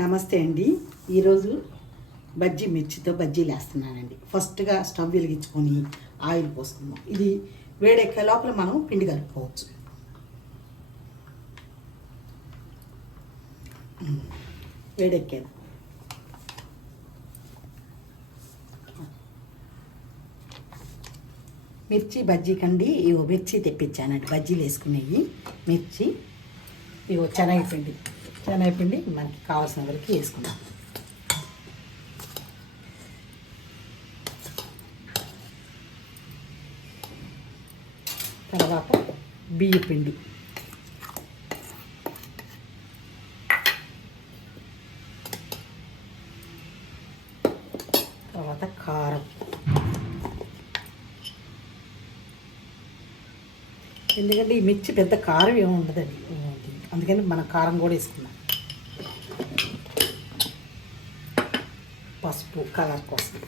నమస్తే అండి. ఈరోజు బజ్జీ మిర్చితో బజ్జీలు వేస్తున్నానండి. ఫస్ట్గా స్టవ్ వెలిగించుకొని ఆయిల్ పోసుకుందాం. ఇది వేడెక్కే లోపల మనం పిండి కలుపుకోవచ్చు. వేడెక్కేది మిర్చి బజ్జీ కండి ఇవో మిర్చి తెప్పించానండి. బజ్జీలు వేసుకునేవి మిర్చి, ఇవో శనగపిండి మనకి కావాల్సిన వరకు వేసుకున్నాం. తర్వాత బియ్య పిండి, తర్వాత కారం. ఎందుకంటే ఈ మిర్చి పెద్ద కారం ఏమి ఉండదండి, అందుకని మనం కారం కూడా వేసుకున్నాం. పసుపు కలర్ కోసం,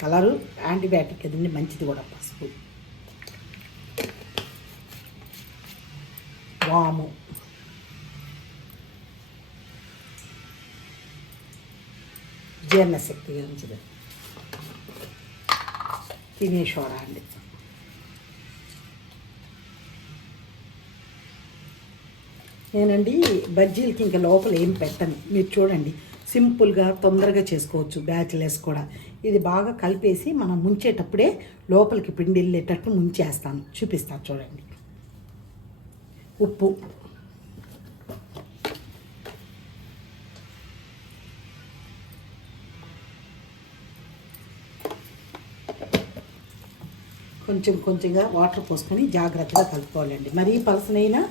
కలరు యాంటీబయాటిక్ కదండి, మంచిది కూడా పసుపు. వాము, జీర్ణశక్తి గురించిది. తినే సోడా అండి. నేనండి బజ్జీలకి ఇంకా లోపల ఏం పెట్టను, మీరు చూడండి. సింపుల్గా తొందరగా చేసుకోవచ్చు బ్యాచిలర్స్ కూడా. ఇది బాగా కలిపేసి మనం ముంచేటప్పుడే లోపలికి పిండి వెళ్ళేటట్టు ముంచేస్తాను, చూపిస్తాను చూడండి. ఉప్పు, కొంచెంగా వాటర్ పోసుకొని జాగ్రత్తగా కలుపుకోవాలండి. మరీ పలసనైనా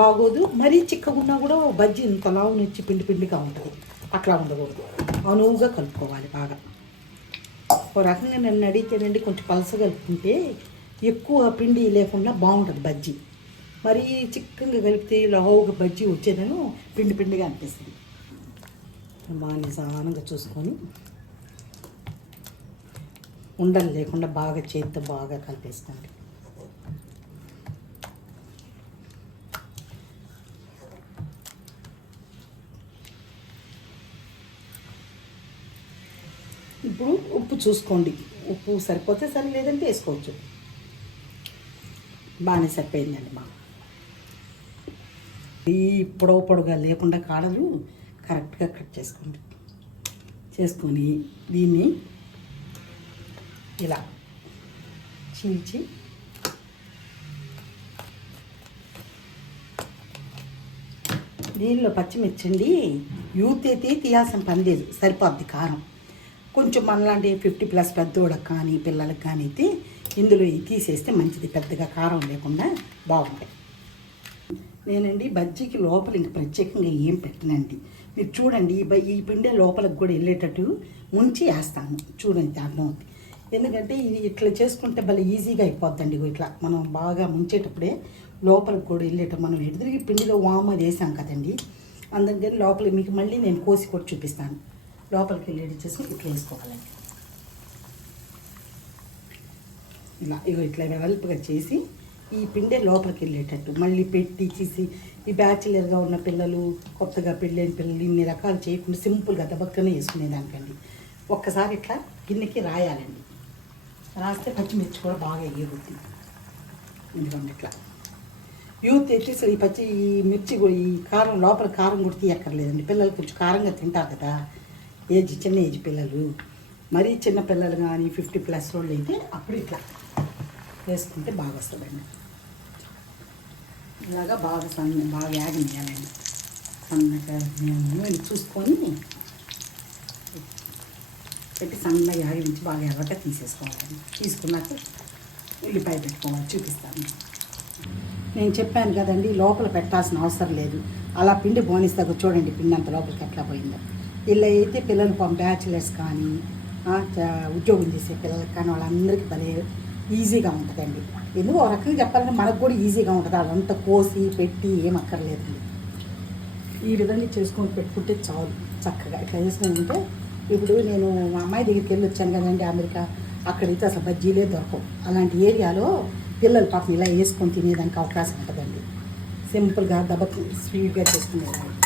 బాగోదు, మరీ చిక్కగున్నా కూడా బజ్జీ ఇంత లావు నుంచి పిండిగా ఉంటుంది. అట్లా ఉండకూడదు, అనువుగా కలుపుకోవాలి బాగా. ఒక రకంగా నన్ను అడిగితేనండి కొంచెం పలస కలుపుకుంటే ఎక్కువ పిండి లేకుండా బాగుంటుంది బజ్జీ. మరీ చిక్కగా కలిపితే లావుగా బజ్జీ వచ్చేదను పిండిగా అనిపిస్తుంది. బాగా నిదానంగా చూసుకొని ఉండలు లేకుండా బాగా చేతితో బాగా కలిపేసుకోండి. ఇప్పుడు ఉప్పు చూసుకోండి, ఉప్పు సరిపోతే సరే, లేదంటే వేసుకోవచ్చు. బాగానే సరిపోయిందండి. ఈ పొడవుగా లేకుండా కాడలు కరెక్ట్గా కట్ చేసుకోండి. చేసుకొని దీన్ని ఇలా చీల్చి దీనిలో పచ్చిమిర్చి అండి యూత్ అయితే తీయాల్సిన పని లేదు, సరిపోద్ది కారం. కొంచెం మనలాంటి 50+ పెద్దోళ్ళకి కానీ పిల్లలకి కానీ అయితే ఇందులో తీసేస్తే మంచిది, పెద్దగా కారం లేకుండా బాగుంటాయి. నేనండి బజ్జీకి లోపల ఇంక ప్రత్యేకంగా ఏం పెట్టనండి. మీరు చూడండి, ఈ పిండి లోపలికి కూడా వెళ్ళేటట్టు ముంచి వేస్తాను. చూడండి దాంట్లో, ఎందుకంటే ఇది ఇట్లా చేసుకుంటే భలే ఈజీగా అయిపోద్దండి. ఇట్లా మనం బాగా ముంచేటప్పుడే లోపలికి కూడా వెళ్ళేటప్పుడు, మనం ఎదురుగా పిండిలో వాము అది వేసాం కదండి, అందుకని లోపలికి మీకు మళ్ళీ నేను కోసి కూడా చూపిస్తాను. లోపలికి వెళ్ళేది చేసి ఇట్లా వేసుకోవాలండి. ఇట్లా వెడల్పుగా చేసి ఈ పిండే లోపలికి వెళ్ళేటట్టు మళ్ళీ పెట్టి చేసి, ఈ బ్యాచిలర్గా ఉన్న పిల్లలు, కొత్తగా పెళ్ళైన పిల్లలు ఇన్ని రకాలు చేయకుండా సింపుల్గా దబక్కనే వేసుకునేదానికండి. ఒక్కసారి ఇట్లా గిన్నెకి రాయాలండి. రాస్తే పచ్చిమిర్చి కూడా బాగా ఎగురుద్ది. ఎందుకంటే ఇట్లా యూత్ అయితే ఈ మిర్చి కూడా, ఈ కారం లోపల కారం కూడా తీయక్కర్లేదండి. పిల్లలు కొంచెం కారంగా తింటారు కదా, చిన్న ఏజ్ పిల్లలు. మరీ చిన్న పిల్లలు కానీ 50+ వాళ్ళు అయితే అప్పుడు ఇట్లా వేసుకుంటే బాగా వస్తుందండి. ఇలాగా బాగా యాగనియాలండి. సన్నగా నూనె చూసుకొని పెట్టి సన్నగా యాగించి బాగా ఎర్రగా తీసేసుకోవాలండి. తీసుకున్నాక ఉల్లిపాయ పెట్టుకోవాలి, చూపిస్తాను. నేను చెప్పాను కదండి, లోపల పెట్టాల్సిన అవసరం లేదు. అలా పిండి బోనిస్తాక చూడండి పిండి అంత లోపలికి ఎట్లా పోయిందో. ఇలా అయితే పిల్లలు బ్యాచిలర్స్ కానీ ఉద్యోగం చేసే పిల్లలకి కానీ వాళ్ళందరికీ భలే ఈజీగా ఉంటుందండి. ఎందుకు ఒక రకంగా చెప్పాలంటే మనకు కూడా ఈజీగా ఉంటుంది. అదంతా కోసి పెట్టి ఏం అక్కర్లేదండి. ఈ విధంగా చేసుకొని పెట్టుకుంటే చాలు చక్కగా. ఇట్లా చేసుకుంటే ఇప్పుడు నేను మా అమ్మాయి దగ్గరికి వెళ్ళి వచ్చాను కదండి అమెరికా, అక్కడైతే అసలు బజ్జీలే దొరకవు. అలాంటి ఏరియాలో పిల్లలు పాపం ఇలా వేసుకొని తినేదానికి అవకాశం ఉంటుందండి. సింపుల్గా దెబ్బకి స్వీట్గా చేసుకునేదాన్ని.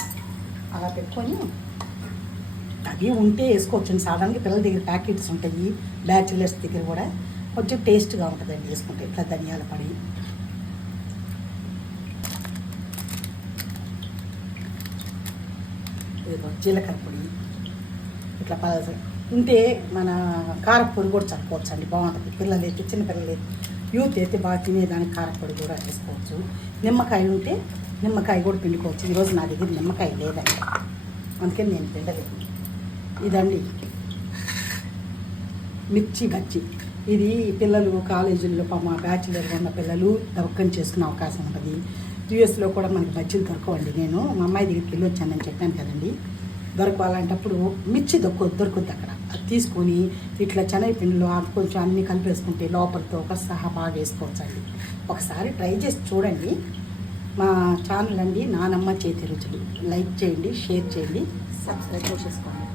అలా పెట్టుకొని అవి ఉంటే వేసుకోవచ్చు. సాధారణంగా పిల్లల దగ్గర ప్యాకెట్స్ ఉంటాయి, బ్యాచులర్స్ దగ్గర కూడా కొంచెం టేస్ట్గా ఉంటుందండి వేసుకుంటే. ఇట్లా ధనియాల పొడి, జీలకర్ర పొడి, ఇట్లా ఉంటే మన కారపొడి కూడా చదువుకోవచ్చు అండి, బాగుంటుంది. పిల్లలు అయితే, చిన్నపిల్లలు అయితే, యూత్ అయితే బాగా తినేదానికి కారపొడి కూడా వేసుకోవచ్చు. నిమ్మకాయ ఉంటే నిమ్మకాయ కూడా పిండుకోవచ్చు. ఈరోజు నా దగ్గర నిమ్మకాయ లేదండి, అందుకని నేను పిండలేదు. ఇదండి మిర్చి బజ్జీ. ఇది పిల్లలు కాలేజీల్లో మా బ్యాచులర్గా ఉన్న పిల్లలు దొరకని చేసుకునే అవకాశం ఉంటుంది. యూఎస్లో కూడా మనకి బజ్జీలు దొరకవండి. నేను మా అమ్మాయి దగ్గరికి వెళ్ళి వచ్చానని చెప్పాను కదండి, దొరకాలంటప్పుడు మిర్చి దొరుకుద్ది అక్కడ. అది తీసుకొని ఇట్లా శనగపిండిలో కొంచెం అన్నీ కలిపేసుకుంటే లోపలతో ఒక సహా బాగా వేసుకోవచ్చు అండి. ఒకసారి ట్రై చేసి చూడండి. మా ఛానల్ అండి నానమ్మ చేతి రుచులు. లైక్ చేయండి, షేర్ చేయండి, సబ్స్క్రైబ్ చేసుకోండి.